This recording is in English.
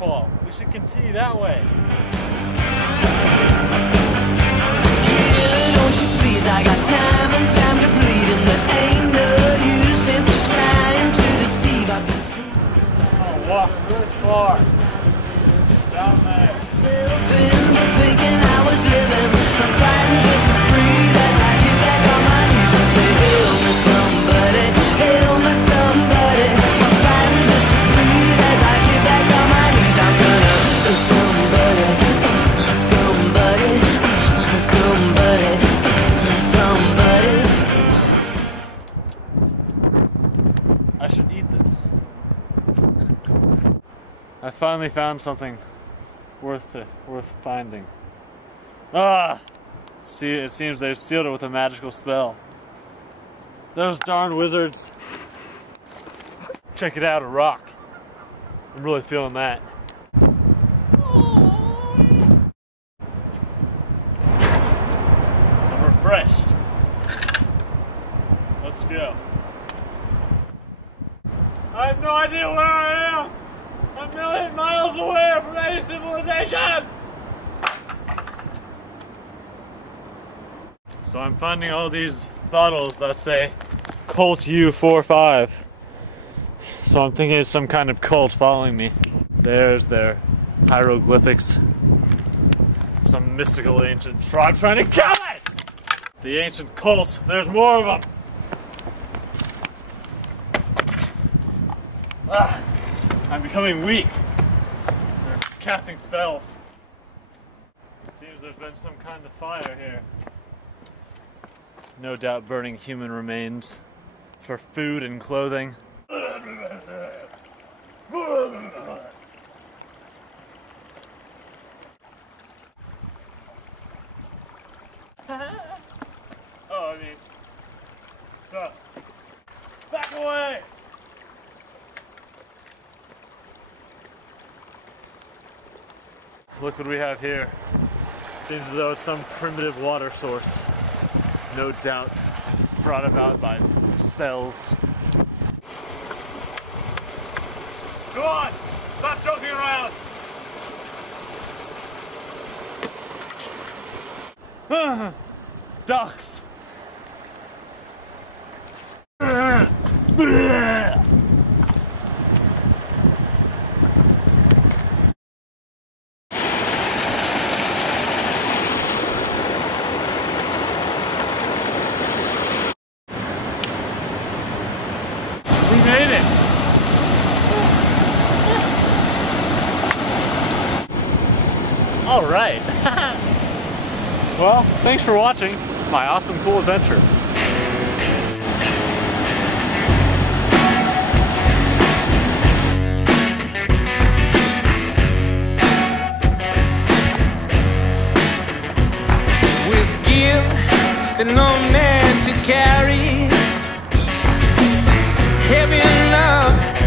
waterfall. We should continue that way. Killer, don't you please, I got time and time to bleed, and there ain't no use in trying to deceive. I've been Oh, walk good far. Down there. into thinking I was living. I'm fighting just to breathe as I get back on my knees and say, help me somebody, help me somebody. I'm fighting just to breathe as I get back on my knees. I'm gonna somebody, somebody, somebody, somebody. I should eat this. I finally found something worth finding. Ah! See, it seems they've sealed it with a magical spell. Those darn wizards. Check it out, a rock. I'm really feeling that. I'm refreshed. Let's go. I have no idea where I am. I'm a million miles away from any civilization. So I'm finding all these bottles that say Cult U45. So I'm thinking it's some kind of cult following me. There's their hieroglyphics. Some mystical ancient tribe trying to kill me! The ancient cult, there's more of them! Ah, I'm becoming weak. They're casting spells. It seems there's been some kind of fire here. No doubt burning human remains for food and clothing. Oh, I mean, what's up? Back away! Look what we have here. Seems as though it's some primitive water source. No doubt brought about by spells. Go on! Stop joking around! Ducks! We made it! All right. Well, thanks for watching my awesome, cool adventure. With guilt that no man should carry, heavy enough